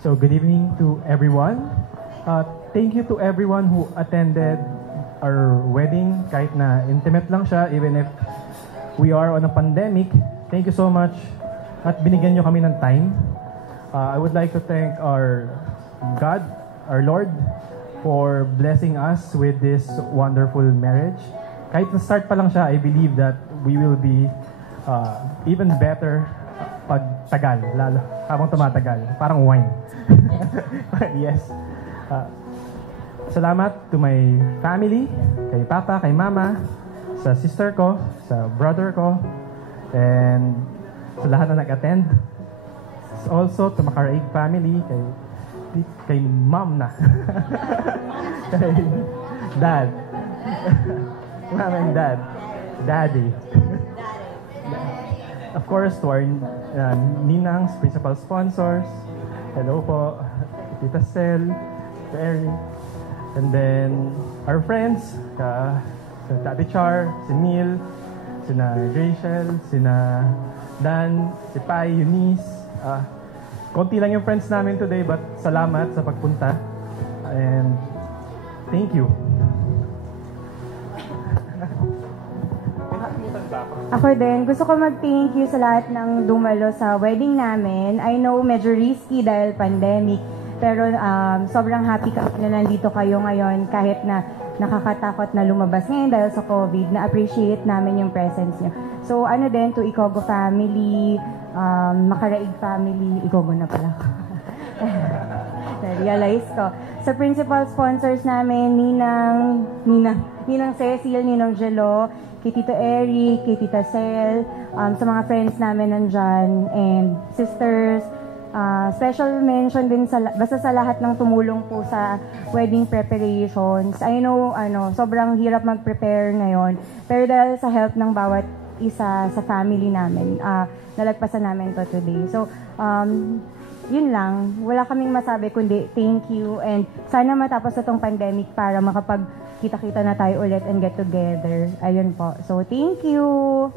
So good evening to everyone. Thank you to everyone who attended our wedding, kahit na intimate lang siya, even if we are on a pandemic. Thank you so much at binigyan nyo kami ng time. I would like to thank our God, our Lord, for blessing us with this wonderful marriage. Kahit na-start pa lang siya, I believe that we will be even better pag tagal, lalo habang tumatagal. Parang wine. Yes. Salamat to my family, kay Papa, kay Mama, sa sister ko, sa brother ko, and sa lahat na nag-attend. Also to Makaraig family, kay Mom na. Kay Dad. Mom and Dad. Daddy. Of course, to our Ninang's principal sponsors. Hello po, Tita Sel, Perry. And then, our friends, si Tati Char, si Neil, sina Rachel, sina Dan, si Pai, Eunice. Konti lang yung friends namin today, but salamat sa pagpunta. And thank you. Ako din, gusto ko mag-thank you sa lahat ng dumalo sa wedding namin. I know medyo risky dahil pandemic, pero sobrang happy kami na nandito kayo ngayon kahit na nakakatakot na lumabas ngayon dahil sa COVID. Na-appreciate namin yung presence niyo. So ano din, to Ikogo family, Makaraig family, Ikogo na pala. Na-realize ko. Sa principal sponsors namin, Ninang Cecil, Ninong Jelo, kay Tito Eric, kay Tita Sel, sa mga friends namin nandyan, and sisters. Special mention din basta sa lahat ng tumulong po sa wedding preparations. I know, sobrang hirap mag-prepare ngayon, pero dahil sa help ng bawat isa sa family namin, nalagpasan namin to today. So, yun lang. Wala kaming masabi kundi thank you, and sana matapos na tong pandemic para makapagkita-kita na tayo ulit and get together. Ayun po. So, thank you!